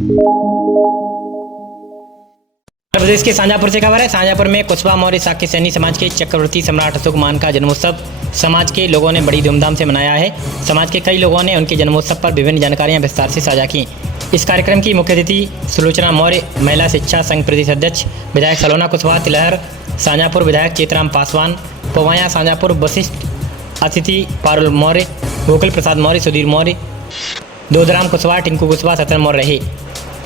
उत्तर प्रदेश के शाहजहाँपुर से खबर है। शाहजहाँपुर में कुशवाहा मौर्य शाक्य सैनी समाज के चक्रवर्ती सम्राट अशोक मान का जन्मोत्सव समाज के लोगों ने बड़ी धूमधाम से मनाया है। समाज के कई लोगों ने उनके जन्मोत्सव पर विभिन्न जानकारियां विस्तार से साझा की। इस कार्यक्रम की मुख्य अतिथि सुलोचना मौर्य, महिला शिक्षा संघ प्रदेश अध्यक्ष, विधायक सलोना कुशवाहा तिलहर, शाहजहाँपुर विधायक चेतराम पासवान, पवाया शाहजहाँपुर वशिष्ठ अतिथि पारुल मौर्य, गोकुल प्रसाद मौर्य, सुधीर मौर्य, दोधराम कुशवाहा, टिंकू कुशवाहा, सत्यन मौर्य रहे।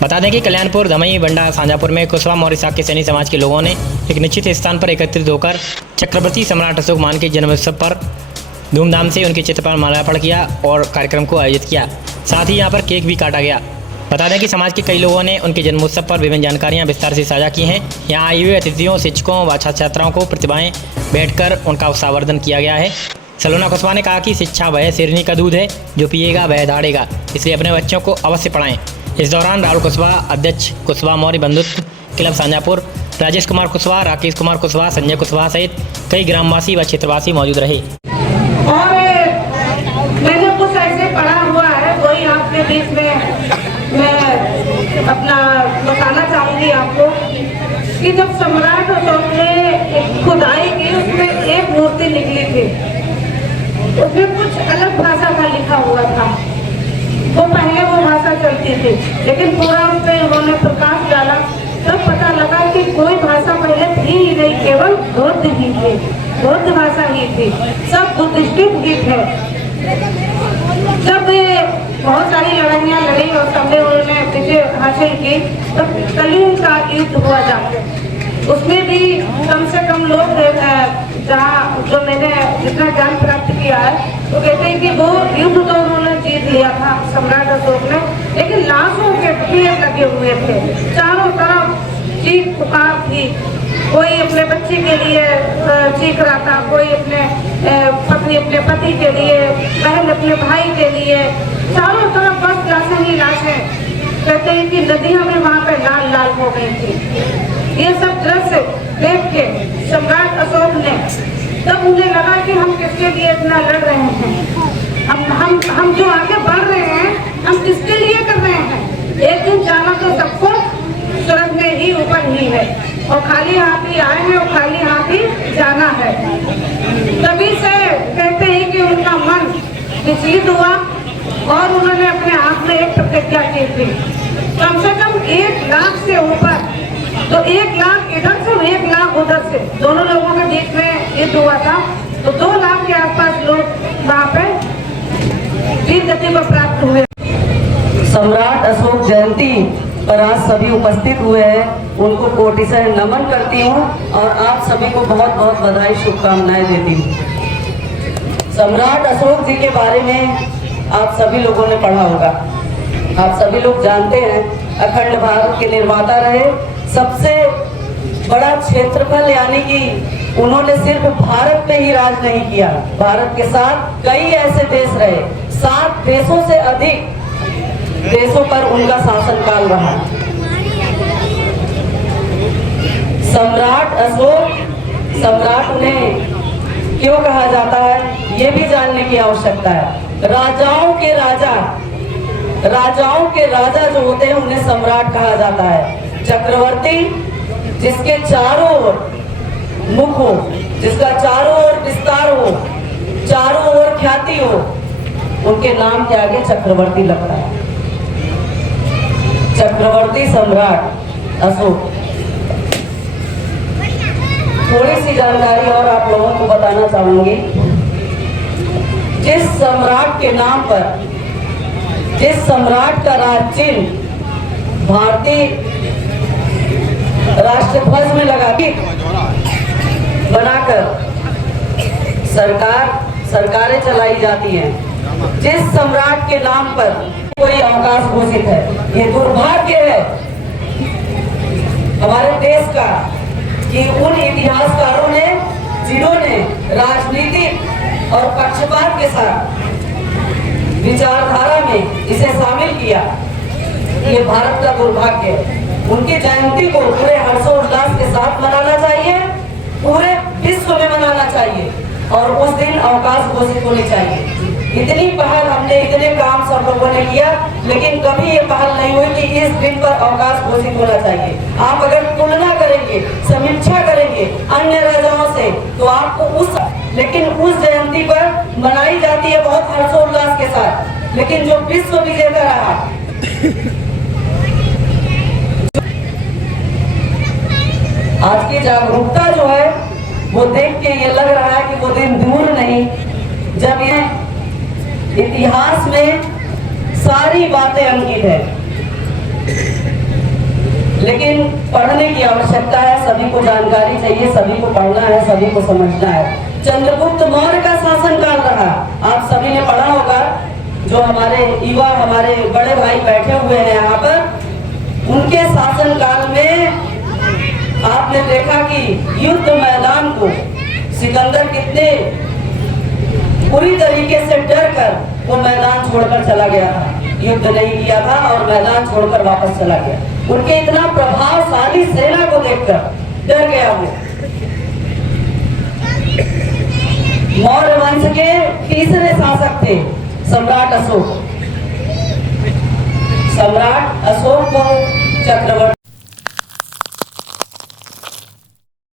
बता दें कि कल्याणपुर, धमई, बंडा, शाहजहाँपुर में कुशवाहा मौर्य शाक्य सैनी समाज के लोगों ने एक निश्चित स्थान पर एकत्रित होकर चक्रवर्ती सम्राट अशोक मान के जन्मोत्सव पर धूमधाम से उनके चित्र पर माल्यार्पण किया और कार्यक्रम को आयोजित किया। साथ ही यहां पर केक भी काटा गया। बता दें कि समाज के कई लोगों ने उनके जन्मोत्सव पर विभिन्न जानकारियां विस्तार से साझा की हैं। यहाँ आए हुए अतिथियों, शिक्षकों व छात्र छात्राओं को प्रतिभाएं बैठकर उनका उत्साहवर्धन किया गया है। सलोना कुशवाहा ने कहा कि शिक्षा वह शेरनी का दूध है, जो पिएगा वह दाढ़ेगा, इसलिए अपने बच्चों को अवश्य पढ़ाएं। इस दौरान राहुल कुशवाहा, अध्यक्ष कुशवाहा मौर्य बंधुत्व क्लब शाहजहाँपुर, राजेश कुमार कुशवाहा, राकेश कुमार कुशवाहा, संजय कुशवाहा सहित कई ग्रामवासी व क्षेत्रवासी मौजूद रहे। और मैंने कुछ ऐसे पढ़ा हुआ है, वही आपके बीच में मैं अपना बताना चाहूंगी आपको कि जब सम्राट अशोक ने खुदाई की, उसमें एक मूर्ति निकली थी। उसमें कुछ अलग भाषा का लिखा हुआ था। वो पहले वो भाषा चलती थी, लेकिन पूरा उस पर उन्होंने प्रकाश डाला, तब पता लगा कि कोई भाषा पहले थी ही नहीं, केवल बौद्ध ही थी, बौद्ध भाषा ही थी, सब बुद्धिस्टिक ही थे। जब बहुत सारी लड़ाइयाँ लड़ी और सबने उन्होंने विजय हासिल की, तब कलिंग का युद्ध हुआ जाके उसमें भी कम से कम लोग जहाँ जो मैंने जितना ज्ञान प्राप्त किया है, तो कहते हैं कि वो युद्ध तो उन्होंने जीत लिया था सम्राट अशोक ने, लेकिन लाशों के ढेर लगे हुए थे, चारों तरफ चीख पुकार थी। कोई अपने बच्चे के लिए चीख रहा था, कोई अपने पत्नी अपने पति के लिए, बहन अपने भाई के लिए, चारों तरफ बस लाशें ही लाशें। कहते हैं कि नदियां भी वहाँ पे लाल लाल हो गई थी। ये सब दृश्य देख के सम्राट अशोक ने, तब उन्हें लगा कि हम किसके लिए इतना लड़ रहे हैं, हम जो आगे बढ़ रहे हैं, हम किसके लिए कर रहे हैं। एक दिन जाना तो सबको स्वर्ग में ही ऊपर ही है, और खाली हाथ ही आए हैं और खाली हाथ ही जाना है। तभी से कहते हैं कि उनका मन विचलित हुआ और उन्होंने अपने आप में एक प्रतिज्ञा की थी, कम से कम 1 लाख से ऊपर, तो 1 लाख इधर से 1 लाख उधर से, दोनों लोगों के बीच में युद्ध हुआ था, तो 2 लाख के आसपास लोग वहाँ पे वीर गति को प्राप्त हुए। सम्राट अशोक जयंती पर आज सभी उपस्थित हुए हैं, उनको कोटि से नमन करती हूँ और आप सभी को बहुत बहुत बधाई, शुभकामनाएं देती हूँ। सम्राट अशोक जी के बारे में आप सभी लोगों ने पढ़ा होगा, आप सभी लोग जानते हैं, अखंड भारत के निर्माता रहे। सबसे बड़ा क्षेत्रफल, यानी कि उन्होंने सिर्फ भारत में ही राज नहीं किया, भारत के साथ कई ऐसे देश रहे, 7 देशों से अधिक देशों पर उनका शासनकाल रहा। सम्राट अशोक, सम्राट उन्हें क्यों कहा जाता है, ये भी जानने की आवश्यकता है। राजाओं के राजा जो होते हैं उन्हें सम्राट कहा जाता है। चक्रवर्ती जिसके चारों ओर मुख हो, जिसका चारों ओर विस्तार हो, चारों ओर ख्याति हो, उनके नाम के आगे चक्रवर्ती लगता है। चक्रवर्ती सम्राट अशोक। थोड़ी सी जानकारी और आप लोगों को बताना चाहूंगी। जिस सम्राट के नाम पर, जिस सम्राट का राज चिन्ह भारतीय राष्ट्रध्वज में लगा के बनाकर सरकारें चलाई जाती हैं, जिस सम्राट के नाम पर कोई अवकाश घोषित है, ये दुर्भाग्य है हमारे देश का कि उन इतिहासकारों ने जिन्होंने राजनीति और पक्षपात के साथ विचारधारा में इसे शामिल किया, ये भारत का दुर्भाग्य है। उनकी जयंती को पूरे हर्षोल्लास के साथ मनाना चाहिए, पूरे विश्व में मनाना चाहिए और उस दिन अवकाश घोषित होनी चाहिए। इतनी पहल हमने, इतने काम सब लोगों ने किया, लेकिन कभी ये पहल नहीं हुई कि इस दिन पर अवकाश घोषित होना चाहिए। आप अगर तुलना करेंगे, समीक्षा करेंगे अन्य राजाओं से, तो आपको लेकिन उस जयंती पर मनाई जाती है बहुत हर्षोल्लास के साथ, लेकिन जो विश्व विजेता रहा, आज की जागरूकता जो है वो देख के ये लग रहा है कि वो दिन दूर नहीं जब ये इतिहास में सारी बातें अंकित है। लेकिन पढ़ने की आवश्यकता है, सभी को जानकारी चाहिए, सभी को पढ़ना है, सभी को समझना है। चंद्रगुप्त मौर्य का शासनकाल रहा, आप सभी ने पढ़ा होगा, जो हमारे युवा, हमारे बड़े भाई बैठे हुए हैं यहाँ पर, उनके शासनकाल में आपने देखा कि युद्ध मैदान को सिकंदर कितने पूरी तरीके से डर कर वो मैदान छोड़कर चला गया था, युद्ध नहीं किया था और मैदान छोड़कर वापस चला गया। उनके इतना प्रभावशाली सेना को देखकर डर गया वो। मौर्य वंश के तीसरे शासक थे सम्राट अशोक। सम्राट अशोक को चक्रवर्ती